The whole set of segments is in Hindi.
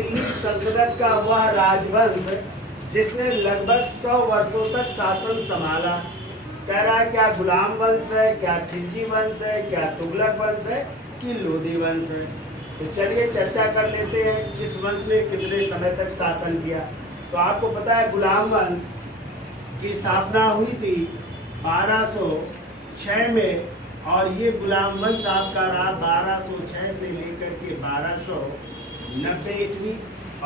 दिल्ली सल्तनत का वह राजवंश जिसने लगभग 100 वर्षों तक शासन संभाला। कह रहा है क्या गुलाम वंश है, क्या खिलजी वंश है, क्या तुगलक वंश है कि लोधी वंश है। तो चलिए चर्चा कर लेते हैं किस वंश ने कितने समय तक शासन किया। तो आपको पता है गुलाम वंश की स्थापना हुई थी 1206 में, और ये गुलाम वंश आपका रहा 1206 से लेकर के 1290 ईस्वी।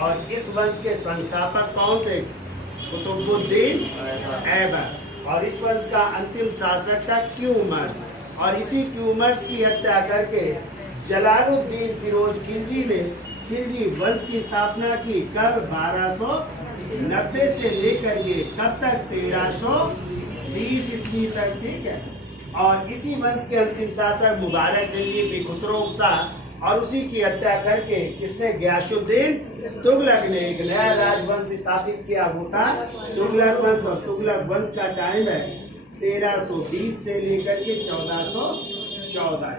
और इस वंश के संस्थापक कौन थे? कुतुबुद्दीन ऐबक। और इस वंश का अंतिम शासक था क्यूमर्स, और इसी क्यूमर्स की हत्या करके जलालुद्दीन फिरोज खिलजी ने खिलजी वंश की स्थापना की। कब? 1290 से लेकर के कब तक? 1320 ईस्वी तक। ठीक है। और इसी वंश के अंतिम शासक मुबारक दिल्ली खुसरो शाह, और उसी की हत्या करके किसने? गयासुद्दीन तुगलक ने एक नया राजवंश स्थापित किया, वो था तुगलक वंश। और तुगलक वंश का टाइम है 1320 से लेकर के 1414।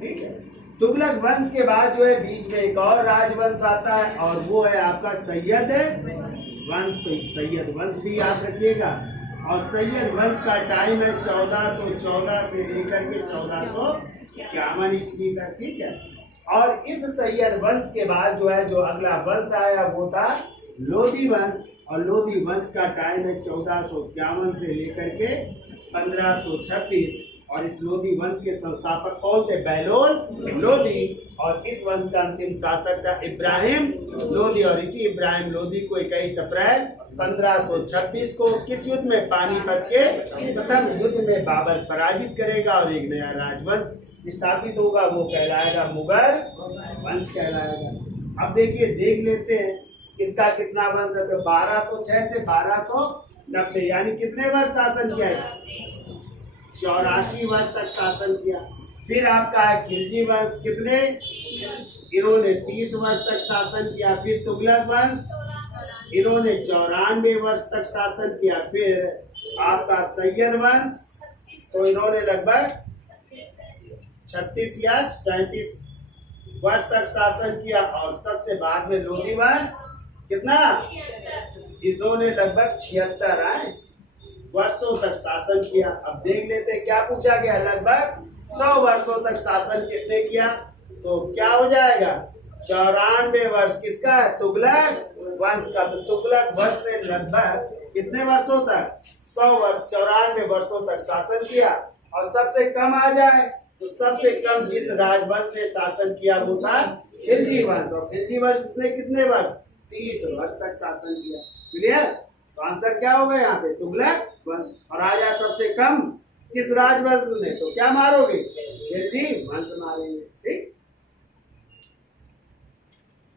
ठीक है। तुगलक वंश के बाद जो है बीच में एक और राजवंश आता है, और वो है आपका सैयद वंश। तो सैयद वंश भी याद रखिएगा। और सैयद वंश का टाइम है 1414 से लेकर के 1451 ईस्वी तक। ठीक है। और इस सैयद वंश के बाद जो है जो अगला वंश आया वो था लोधी वंश। और लोधी वंश का टाइम है 1451 से लेकर के 1526। और इस लोधी वंश के संस्थापक कौन थे? बहलोल लोधी। और इस वंश का अंतिम शासक था इब्राहिम लोधी। और इसी इब्राहिम लोधी को 21 अप्रैल 1526 को किस युद्ध में? पानीपत के प्रथम युद्ध में बाबर पराजित करेगा और एक नया राजवंश स्थापित होगा, वो कहलाएगा मुगल वंश कहलाएगा। अब देखिए देख लेते हैं इसका कितना वंश है। तो 1206 से 1290 यानी कितने वर्ष शासन किया? 84 वर्ष तक शासन किया। फिर आपका है खिलजी वंश, कितने? इन्होंने 30 वर्ष तक शासन किया। फिर तुगलक वंश, इन्होंने 94 वर्ष तक शासन किया। फिर आपका सैयद वंश, तो इन्होंने लगभग 36 या 37 वर्ष तक शासन किया। और सबसे बाद में लोधी वंश कितना? इन्होंने लगभग 76 वर्षों तक शासन किया। अब देख लेते क्या पूछा गया। लगभग 100 वर्षों तक शासन किसने किया? तो क्या हो जाएगा? 94 वर्ष किसका है? तुगलक वंश का। तो तुगलक वंश ने लगभग कितने वर्षों तक? 100 वर्ष 94 वर्षों तक शासन किया। और सबसे कम आ जाए तो सबसे कम जिस राजवंश ने शासन किया वो था खिलजी वंश। और खिलजी वंश ने कितने वर्ष? 30 वर्ष तक शासन किया। क्लियर? तो आंसर क्या होगा यहाँ पे? तुगलक वंश। और आ जाए सबसे कम किस राजवंश ने? तो क्या मारोगे? खिलजी वंश मारेंगे। ठीक।